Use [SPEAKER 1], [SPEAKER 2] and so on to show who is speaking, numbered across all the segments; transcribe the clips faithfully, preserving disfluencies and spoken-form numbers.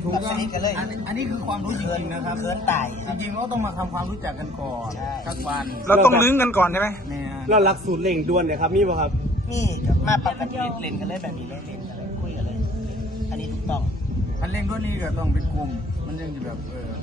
[SPEAKER 1] ถูกต้องกันเลย
[SPEAKER 2] อันนี้คือความรู้จริงๆนะครับ
[SPEAKER 1] เขินตาย
[SPEAKER 2] จริงๆเราต้องมาทำความรู้จักกันก่อนสักวัน
[SPEAKER 3] เราต้องลึงกันก่อนใช่ไหม
[SPEAKER 2] เนี่ย
[SPEAKER 4] แล้วหลักสูตรเร่งด่วนเนี่ยครับมีป่ะครับ
[SPEAKER 1] นี่มาปรับกันเล่นกันเลยแบบนี้เลยเล่นกันเลยคุยกันเลยอันนี้ถูกต้อง
[SPEAKER 2] อันเร่งด้วยนี่ก็ต้องเป็นกลุ่มมันยังจะแบบเออ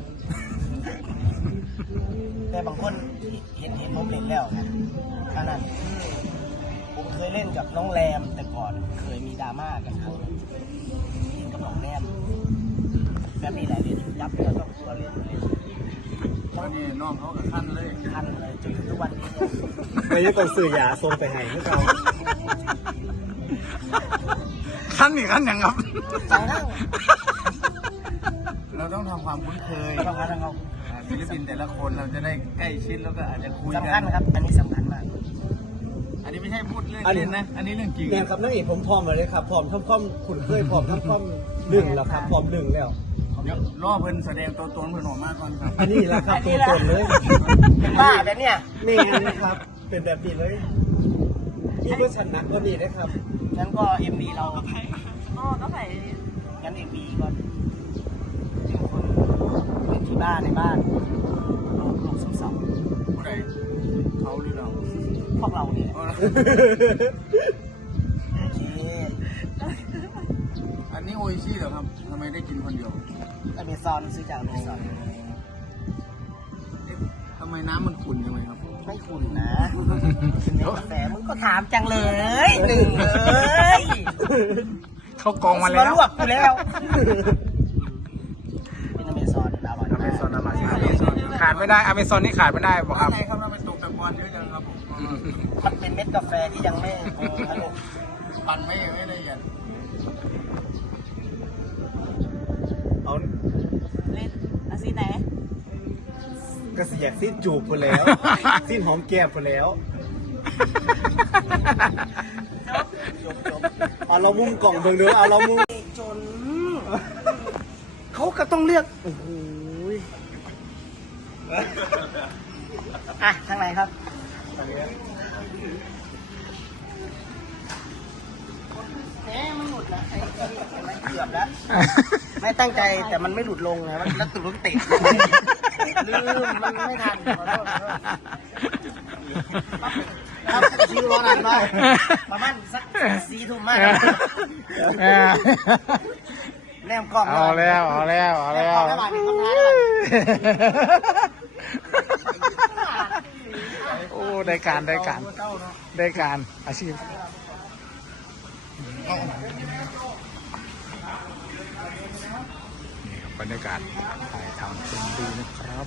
[SPEAKER 1] แต่บางคนเห็นเห็นผมเล่นแล้วนะขนาดผมเคยเล่นกับน้องแรมแต่ก่อนเคยมีดราม่ากันครับเล่นกับน้องแรมแบบนี้แหละเล่นยับเราต้องตัวเล่นเล่น
[SPEAKER 2] ตอนนี้น้องเขากับขั้นเลย
[SPEAKER 1] ขั้นเลยจนถึงทุกวันนี้
[SPEAKER 4] ไม่ได้ต้องสื่อยาทรงไปให้ให้เรา
[SPEAKER 3] ขั้นนี่ขั้นยังครับ
[SPEAKER 2] เราต้องทำความคุ้นเคย
[SPEAKER 1] ต้องการเรา
[SPEAKER 2] ศิลปินแต่ละคนเราจะได้ใกล้ชิดแล้วก็อาจจะคุยกัน
[SPEAKER 1] สำคัญครับอันนี้สำคัญมาก
[SPEAKER 2] อันนี้ไม่ใช่พูดเรื่องเล่นนะอันนี้เรื่องจริง
[SPEAKER 4] เนี่ยครับนักเอกผมพร้อมเลยครับพร้อมท่อมท่อมขุนเคยพร้อมท่อมท่อมหนึ่งแล้วครับพร้อมหนึ่งแล้ว
[SPEAKER 2] เดี๋ยวรอเพิ่นแสดงตัวตนเพิ่นออกมาก่อนครับ
[SPEAKER 4] อันนี้แหละครับตัวตนเลย
[SPEAKER 1] เป็นบ้าแบบเนี้ย
[SPEAKER 4] นี่นะครับเป็นแบบนี้เลยที่เพื่อชันนักก็ดีนะครับ
[SPEAKER 1] งั้นก็เอ็มวีเรา
[SPEAKER 5] ก็ไปอ๋อก็ไป
[SPEAKER 1] งั้นเอ็มวีก่อนเป็นที่บ้านในบ้านโลกโลกสอง
[SPEAKER 2] ผู้ใดเขาหรือเรา
[SPEAKER 1] พวกเราเนี่ยโอเค
[SPEAKER 2] อันนี้โออิชิเหรอครับทำไมได้กินคนเดียว
[SPEAKER 1] อเมซอนซื้อจากอเมซอน
[SPEAKER 2] ทำไมน้ำมันขุ่นจังเลยครับ
[SPEAKER 1] ไม่ขุ่นนะกาแฟมึงก็ถามจังเลยหนึ่งเลย
[SPEAKER 3] เขากองมาแล้ว
[SPEAKER 1] ลวกกูแล้วเป็นอเมซอนอร่อย
[SPEAKER 3] อเมซอนอร่อยขาดไม่ได้อเมซอนนี่ขาดไม่ได้บอกครับ
[SPEAKER 2] ไหนครับเราไปตกตะกอนเยอะจังครับผม
[SPEAKER 1] มันเป็นเม็ดกาแฟที่ยังไม่อร่อย
[SPEAKER 2] ปั่นไม่ไม่ละเอียด
[SPEAKER 4] เอา
[SPEAKER 5] เล่นอาซีไหน
[SPEAKER 4] กระเสียกสิ้นจูบไปแล้วสิ้นหอมแก้มไปแล้ว
[SPEAKER 1] จบจบ
[SPEAKER 4] เอาเรามุมกล่องเบิ่งเด้อเอาเรามุม
[SPEAKER 1] จนเขาก็ต้องเลือกโอ้โหอ่ะทางไหนครับเอ๊ะมันหลุดนะไอ้เกือบแล้วไม่ตั้งใจแต่มันไม่หลุดลงไงมันแล้วตุ่มติดลืมมันไม่ทันขอโทษครับชิวรอนานไปประมาณสักสี่ทุ่มมากแนมกล้อง
[SPEAKER 3] เอาแล้วเอาแล้วเอาแล้วโอ้ได้การได้การได้การอาชีพนี่ครับบรรยากาศถ่ายทำเป็นดีนะครับ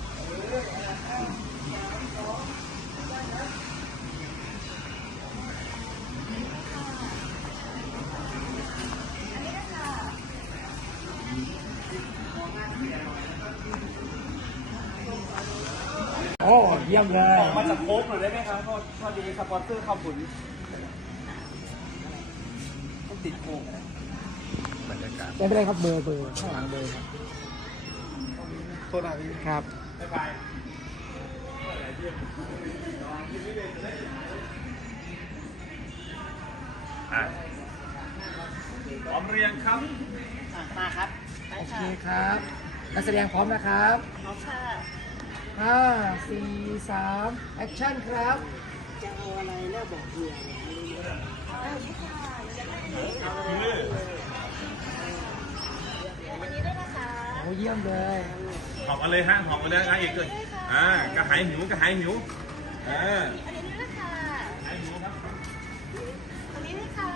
[SPEAKER 3] โอ้เยี่ยมเลย
[SPEAKER 4] มาจากโค้กหน่อยได้ไหมครับพอพอดีสปอนเซอร์คำผุนต้องติดโค้ก
[SPEAKER 3] บรรยากาศ
[SPEAKER 4] ไม่เป็นไรครับเบอร์เบอร์ข้างหลังเบอร์ครับโทษนะครับบ๊ายบายพร้อมเรียงครับ
[SPEAKER 1] มาครับ
[SPEAKER 4] โอเคครับนักแสดงพร้อมนะครับ
[SPEAKER 5] พร้อมค่ะ
[SPEAKER 4] ห้าสี่สามแอคชั่นครับ
[SPEAKER 1] จะเอาอะไรน่าบอกเพื่อน
[SPEAKER 5] อันนี้ด้วยนะคะ
[SPEAKER 4] โอ้เยี่ยมเลย
[SPEAKER 6] หอมมาเลยฮะหอมมาเลยอ่ะอีกเลยอ่ากระหายหิวกระหายหิวอ่า
[SPEAKER 5] อันนี้ด้วยค่ะ
[SPEAKER 6] กระหายหิวครับ
[SPEAKER 5] อันนี้ด้วยค่ะ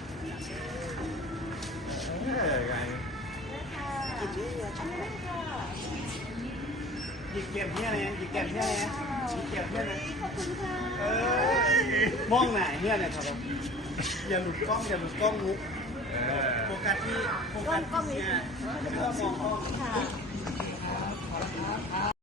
[SPEAKER 6] เออไง
[SPEAKER 5] ด้วยค่ะอันนี้ด้วยค่ะ
[SPEAKER 4] หยิบเก็บเนี่ยเลยหยิบเก็บเนี่ยเลยหยิบเก็บเนี่ยเลย
[SPEAKER 5] ขอบคุณค่ะ
[SPEAKER 4] เออมองไหนเนี่ยเนี่ยครับอย่าหลุดกล้องอย่าหลุดกล้องมุกโฟกัสที่โฟกัสที่เนี่ยแล้วก็มองกล้อง
[SPEAKER 5] ค่ะ